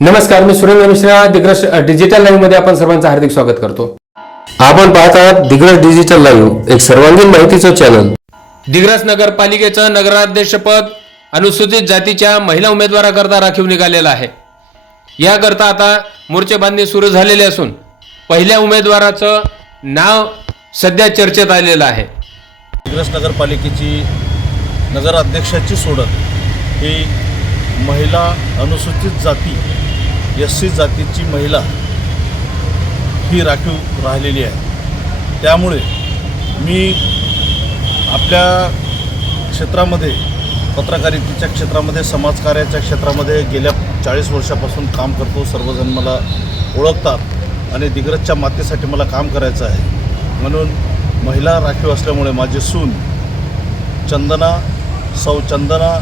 नमस्कार मी सुरेंद्र मिश्रा. दिग्रस डिजिटल लाईव्हमध्ये आपण सर्वांचं हार्दिक स्वागत करतो. आपण पाहत आहात दिग्रस डिजिटल लाईव्ह एक सर्वांगीण माहितीचं चॅनल दिग्रस नगरपालिकेचं नगराध्यक्षपद अनुसूचित जातीच्या महिला उमेदवाराकरता राखीव निघालेलं आहे. याकरता आता मोर्चे बांधणी सुरू झालेले असून पहिल्या उमेदवाराचं नाव सध्या चर्चेत आलेलं आहे. दिग्रस नगरपालिकेची नगराध्यक्षाची सोडत ही महिला अनुसूचित जाती एस सी जातीची महिला ही राखीव राहिलेली आहे. त्यामुळे मी आपल्या क्षेत्रामध्ये पत्रकारितेच्या क्षेत्रामध्ये समाजकार्याच्या क्षेत्रामध्ये गेल्या चाळीस वर्षापासून काम करतो. सर्वजण मला ओळखतात आणि दिग्रजच्या मातेसाठी मला काम करायचं आहे. म्हणून महिला राखीव असल्यामुळे माझी सून चंदना सौ चंदना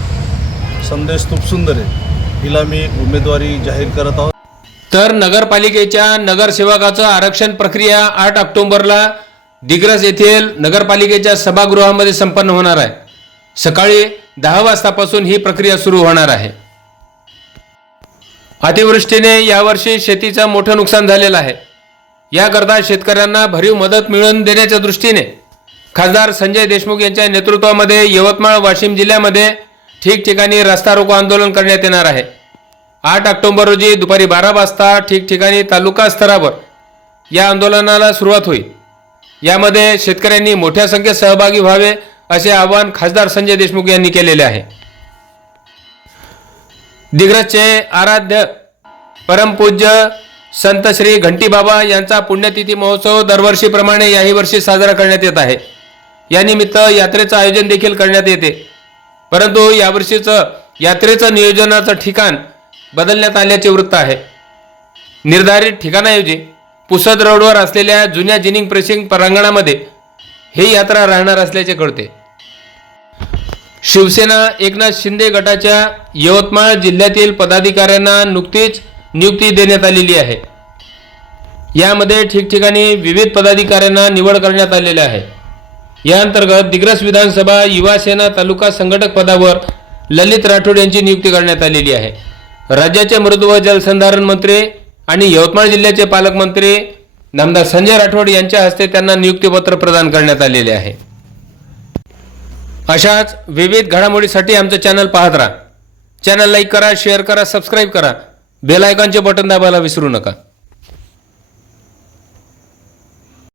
संदेश तुपसुंदरे हिला मी उमेदवारी जाहीर करत आहोत. तर नगरपालिकेच्या नगरसेवकाचं आरक्षण प्रक्रिया आठ ऑक्टोबरला दिग्रस येथील नगरपालिकेच्या सभागृहामध्ये संपन्न होणार आहे. सकाळी दहा वाजतापासून ही प्रक्रिया सुरू होणार आहे. अतिवृष्टीने यावर्षी शेतीचं मोठं नुकसान झालेलं आहे. याकरता शेतकऱ्यांना भरीव मदत मिळवून देण्याच्या दृष्टीने खासदार संजय देशमुख यांच्या नेतृत्वामध्ये यवतमाळ वाशिम जिल्ह्यामध्ये ठिकठिकाणी रस्ता रोको आंदोलन करण्यात येणार आहे. आठ ऑक्टोबर रोजी दुपारी बारा वाजता ठिकठिकाणी तालुका स्तरावर या आंदोलनाला सुरुवात होईल. यामध्ये शेतकऱ्यांनी मोठ्या संख्येत सहभागी व्हावे असे आवाहन खासदार संजय देशमुख यांनी केलेले आहे. दिग्रजचे आराध्य परमपूज्य संत श्री घंटीबाबा यांचा पुण्यतिथी महोत्सव दरवर्षीप्रमाणे याही वर्षी साजरा करण्यात येत आहे. यानिमित्त यात्रेचं आयोजन देखील करण्यात येते. परंतु यावर्षीचं यात्रेचं नियोजनाचं ठिकाण बदलण्यात आल्याचे वृत्त आहे. निर्धारित ठिकाणाऐवजी पुसद रोडवर असलेल्या जुन्या जिनिंग प्रेसिंग प्रांगणामध्ये ही यात्रा राहणार असल्याचे कळते. शिवसेना एकनाथ शिंदे गटाच्या यवतमाळ जिल्ह्यातील पदाधिकाऱ्यांना नुकतीच नियुक्ती देण्यात आलेली आहे. यामध्ये ठिकठिकाणी विविध पदाधिकाऱ्यांना निवड करण्यात आलेली आहे. या अंतर्गत दिग्रस विधानसभा युवा सेना तालुका संघटक पदावर ललित राठोड यांची नियुक्ती करण्यात आलेली आहे. राज्याचे मृद व जलसंधारण मंत्री आणि यवतमाळ जिल्ह्याचे पालकमंत्री नामदार संजय राठोड यांच्या हस्ते त्यांना नियुक्तीपत्र प्रदान करण्यात आलेले आहे. अशाच विविध घडामोडीसाठी आमचं चॅनल पाहत राहा. चॅनल लाईक करा शेअर करा सबस्क्राईब करा. बेल आयकॉनचे बटन दाबायला विसरू नका.